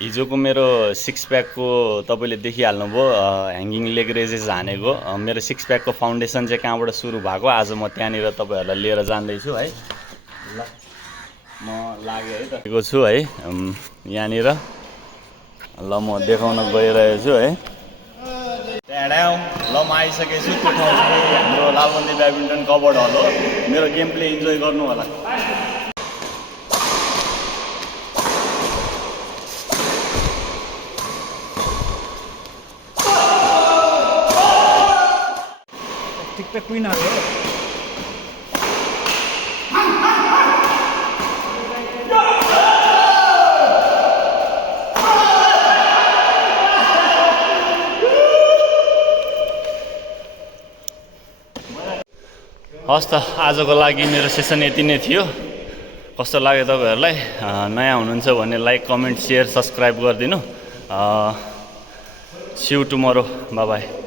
हिजोको मेरो सिक्स प्याकको तपाईँले देखिहाल्नुभयो ह्याङ्गिङ लेग रेजेस हानेको मेरो सिक्स प्याकको फाउन्डेसन चाहिँ कहाँबाट सुरु भएको आज म त्यहाँनिर तपाईँहरूलाई लिएर जाँदैछु है। ल म लागेँ है त छु है यहाँनिर। ल म देखाउन गइरहेको छु है। ल म आइसकेको छु। त्यो ठाउँ चाहिँ हाम्रो लालबन्दी ब्याडमिन्टन कबर्ड हल हो। मेरो गेम प्ले इन्जोय गर्नु होला। TikTok queen आ गए। हस् त आजको लागि मेरो सेसन यति नै थियो। कस्तो लाग्यो तपाईँहरूलाई? नयाँ हुनुहुन्छ भने लाइक कमेन्ट सेयर सब्सक्राइब गरिदिनु। See you tomorrow. Bye by.